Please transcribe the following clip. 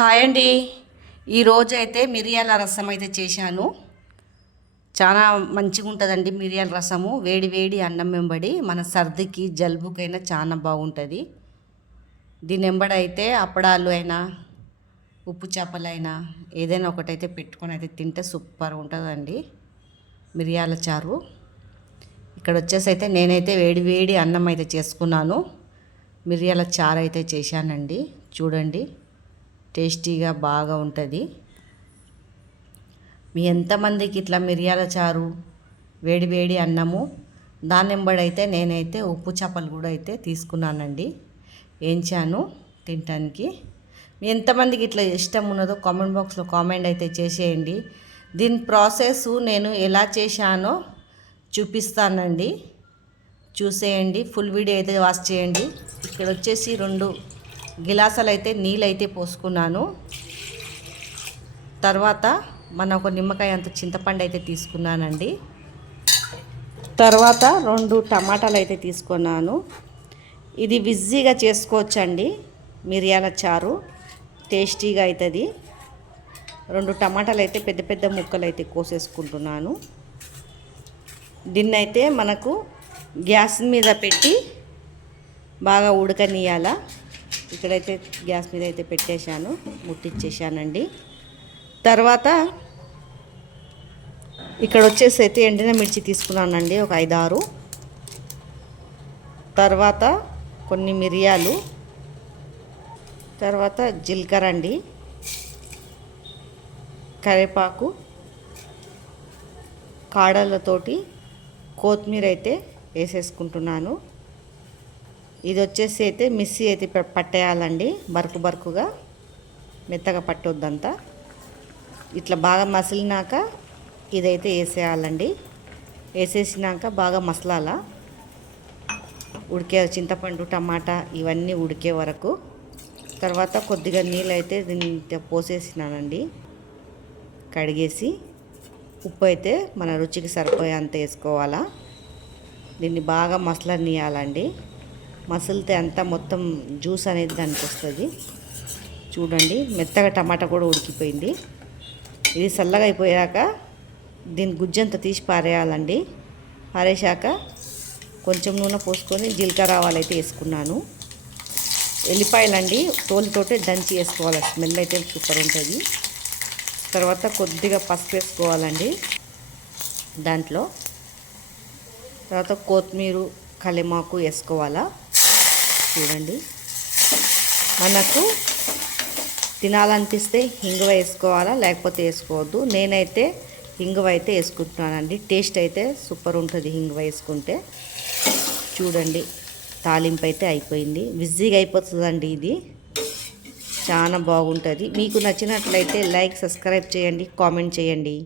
Hi అండి. ఈరోజు అయితే మిరియాల రసం అయితే చేశాను. చాలా మంచిగా ఉంటుందండి మిరియాల రసము. వేడి వేడి అన్నం వెంబడి మన సర్దికి జలుబుకైనా చాలా బాగుంటుంది. దీని వెంబడైతే అప్పడాలు అయినా ఉప్పు చేపలైనా ఏదైనా ఒకటైతే పెట్టుకొని అయితే తింటే సూపర్ ఉంటుందండి మిరియాల చారు. ఇక్కడ వచ్చేసి అయితే నేనైతే వేడి వేడి అన్నం అయితే చేసుకున్నాను. మిరియాల చారు అయితే చేశానండి. చూడండి, టేస్టీగా బాగా ఉంటుంది. మీ ఎంతమందికి ఇట్లా మిరియాల చారు వేడి వేడి అన్నము దాని వెంబడైతే నేనైతే ఉప్పు చేపలు కూడా అయితే తీసుకున్నానండి, వేయించాను తినటానికి. మీ ఎంతమందికి ఇట్లా ఇష్టం ఉన్నదో కామెంట్ బాక్స్లో కామెంట్ అయితే చేసేయండి. దీని ప్రాసెస్ నేను ఎలా చేశానో చూపిస్తానండి, చూసేయండి. ఫుల్ వీడియో అయితే వాచ్ చేయండి. ఇక్కడ వచ్చేసి 2 గిలాసాలు అయితే నీళ్ళు అయితే పోసుకున్నాను. తర్వాత ఒక నిమ్మకాయ అంత చింతపండు అయితే తీసుకున్నానండి. తర్వాత 2 టమాటాలు అయితే తీసుకున్నాను. ఇది ఈజీగా చేసుకోవచ్చండి మిరియాల చారు, టేస్టీగా అవుతుంది. 2 టమాటాలు అయితే పెద్ద పెద్ద ముక్కలు అయితే కోసేసుకుంటున్నాను. దీన్నైతే మనకు గ్యాస్ మీద పెట్టి బాగా ఉడకనియాల. ఇక్కడైతే గ్యాస్ మీద అయితే పెట్టేశాను, ముట్టించేసానండి. తర్వాత ఇక్కడ వచ్చేసి అయితే ఎండిన మిర్చి తీసుకున్నానండి, ఒక 5-6. తర్వాత కొన్ని మిరియాలు, తర్వాత జీలకర్ర అండి, కరివేపాకు, కాడలతోటి కొత్తిమీర అయితే వేసేసుకుంటున్నాను. ఇది వచ్చేసి అయితే మిక్సీ అయితే పట్టేయాలండి, బరుకుగా మెత్తగా పట్టొద్దంతా. ఇట్లా బాగా మసిలినాక ఇదైతే వేసేయాలండి. వేసేసినాక బాగా మసలాల, ఉడికే చింతపండు టమాటా ఇవన్నీ ఉడికే వరకు. తర్వాత కొద్దిగా నీళ్ళు అయితే దీన్ని పోసేసినానండి, కడిగేసి. ఉప్పు అయితే మన రుచికి సరిపోయేంత వేసుకోవాలా. దీన్ని బాగా మసలనియాలండి. మసిలితే అంతా మొత్తం జ్యూస్ అనేది దానికి వస్తుంది. చూడండి, మెత్తగా టమాటా కూడా ఉడికిపోయింది. ఇది చల్లగా అయిపోయాక దీని గుజ్జంతా తీసి పారేయాలండి. పారేశాక కొంచెం నూనె పోసుకొని జీలకర్ర ఆవాలు అయితే వేసుకున్నాను. ఎల్లిపాయలండి తోలుతోటే దంచి వేసుకోవాలి, స్మెల్ అయితే సూపర్ ఉంటుంది. తర్వాత కొద్దిగా పసుపు వేసుకోవాలండి దాంట్లో. తర్వాత కొత్తిమీర కలిమాకు వేసుకోవాలా. చూడండి, మనకు తినాలనిపిస్తే ఇంగువ వేసుకోవాలా, లేకపోతే వేసుకోవద్దు. నేనైతే ఇంగువ అయితే వేసుకుంటున్నానండి, టేస్ట్ అయితే సూపర్ ఉంటుంది ఇంగువ వేసుకుంటే. చూడండి, తాలింపు అయితే అయిపోయింది. ఈజీగా అయిపోతుందండి, ఇది చాలా బాగుంటుంది. మీకు నచ్చినట్లయితే లైక్, సబ్స్క్రైబ్ చేయండి, కామెంట్ చేయండి.